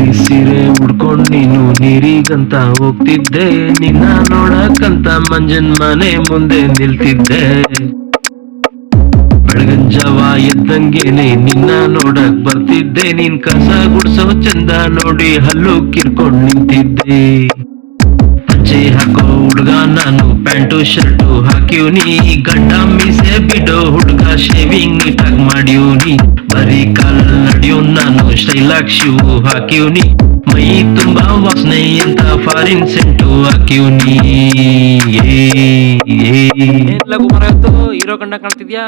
ನೀಲಿ ಸೀರೆ ಉಡ್ಕೊಂಡ್ ನೀನು ನೀರಿಗಂತ ಹೋಗ್ತಿದ್ದೆ, ನಿನ್ನ ನೋಡಕ್ಕಂತ ಮಂಜನ್ ಮನೆ ಮುಂದೆ ನಿಲ್ತಿದ್ದೆ. ಬೆಳಗಿನ ಜಾವ ಎದ್ದಂಗೆನೆ ನಿನ್ನ ನೋಡಕ್ ಬರ್ತಿದ್ದೆ, ನೀನ್ ಕಸ ಗುಡ್ಸೋ ಚಂದ ನೋಡಿ ಹಲ್ಲು ಕಿರ್ಕೊಂಡ್ ನಿಂತಿದ್ದೆ. ಪಂಚೆ ಹಾಕೋ ಹುಡ್ಗ ನಾನು ಪ್ಯಾಂಟು ಶರ್ಟು ಹಾಕಿವ್ನಿ, ಗಡ್ಡ ಮೀಸೆ ಬಿಡೋ ಹುಡ್ಗ ಶೇವಿಂಗ್ ನೀಟಾಗ್ ಮಾಡಿವ್ನಿ. ಬರೀ ಕಾಲ್ ನಡೆಯೋ ನಾನು ಸ್ಟೈಲಾಗ್ ಶೂ ಹಾಕಿವ್ನಿ, ಮೈ ತುಂಬಾ ವಾಸನೆ ಅಂತ ಫಾರಿನ್ ಸೆಂಟು ಹಾಕಿವ್ನಿ. ಹೀರೋ ಕಂಡ ಕಾಣ್ತಿದ್ಯಾ?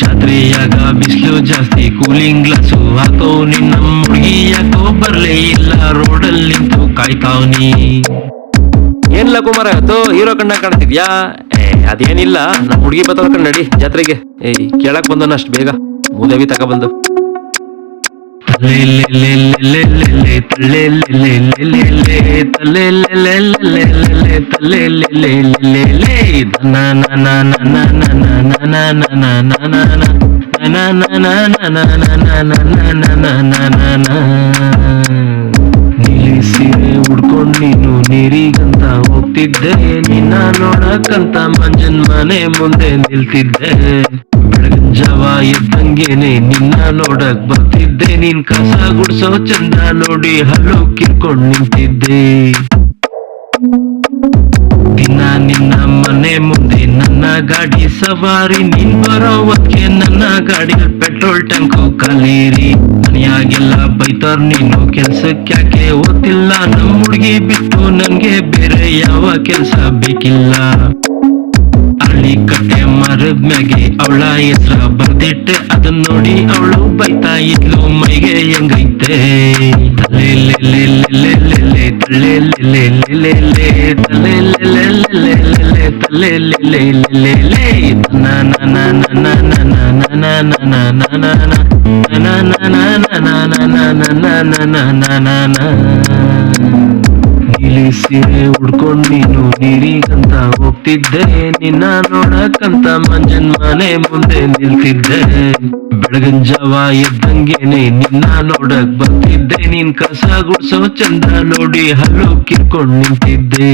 ಜಾತ್ರೆಯಾಗ ಬಿಸಿಲು ಜಾಸ್ತಿ, ಕೂಲಿಂಗ್ ಗ್ಲಾಸು ಹಾಕೋ ನಿನ್ನ ಹುಡುಗಿ ಯಾಕೋ ಬರ್ಲೇ ಇಲ್ಲ, ರೋಡಲ್ಲಿ ನಿಂತು ಕಾಯ್ತಾವ್ನಿ. ಏನಿಲ್ಲ ಕುಮಾರ, ಇವತ್ತು ಹೀರೋ ಕಂಡ ಕಾಣ್ತಿದ್ಯಾ? ಅದೇನಿಲ್ಲ, ನಮ್ಮ ಹುಡುಗಿ ಬತ್ತವ ಕಣ್ ನಡಿ ಜಾತ್ರೆಗೆ. ಕೇಳಕ್ ಬಂದನ ಅಷ್ಟು ಬೇಗ ಮೂದೇವಿ ತಕ ಬಂದು. ನೀಲಿ ಸೀರೆ ಉಡ್ಕೊಂಡ್ ನೀನು ನೀರಿಗಂತ ಹೋಗ್ತಿದ್ದೆ, ನಿನ್ನ ನೋಡಕ್ಕಂತ ಮಂಜನ್ ಮನೆ ಮುಂದೆ ನಿಲ್ತಿದ್ದೆ. ಬೆಳಗಿನ ಜಾವ ಎದ್ದಂಗೆನೆ ನಿನ್ನ ನೋಡಕ್ ಬರ್ತಿದ್ದೆ, ನೀನ್ ಕಸ ಗುಡ್ಸೋ ಚಂದ ನೋಡಿ ಹಲ್ಲು ಕಿರ್ಕೊಂಡ್ ನಿಂತಿದ್ದೆ. ದಿನ ನಿನ್ನ ಮನೆ ಮುಂದೆ ನನ್ನ ಗಾಡಿ ಸವಾರಿ, ನೀನ್ ಬರೋ ಹೊತ್ಗೆ ನನ್ನ ಗಾಡಿ ಪೆಟ್ರೋಲ್ ಟ್ಯಾಂಕು ಖಾಲಿರಿ. ಮನೆಯಾಗೆಲ್ಲ ಬೈತಾರ್ ನೀನು ಕೆಲ್ಸಕ್ಯಾಕೆ ಓದ್ತಿಲ್ಲ, ನಮ್ ಹುಡ್ಗಿ ಬಿಟ್ಟು ನನ್ಗೆ ಬೇರೆ ಯಾವ ಕೆಲ್ಸ ಬೇಕಿಲ್ಲ. ಅರಳಿ ಕಟ್ಟೆ ಮರದ ಮ್ಯಾಗೆ ಅವಳ ಹೆಸ್ರ ಬರ್ದಿಟ್ಟೆ, ಅದನ್ನ ನೋಡಿ ಅವಳು ಬೈತಾ ಇದ್ಲು ಮೈಗೆ ಹೆಂಗೈತೆ. ನೀಲಿ ಸೀರೆ ಉಡ್ಕೊಂಡ್ ನೀನು ನೀರಿಗಂತ ಹೋಗ್ತಿದ್ದೆ, ನಿನ್ನ ನೋಡಕ್ಕಂತ ಮಂಜನ್ ಮನೆ ಮುಂದೆ ನಿಲ್ತಿದ್ದೆ. ಬೆಳಗಿನ ಜಾವ ಎದ್ದಂಗೆನೆ ನಿನ್ನ ನೋಡಕ್ ಬರ್ತಿದ್ದೆ, ನೀನ್ ಕಸ ಗುಡ್ಸೋ ಚಂದ ನೋಡಿ ಹಲ್ಲು ಕಿರ್ಕೊಂಡ್ ನಿಂತಿದ್ದೆ.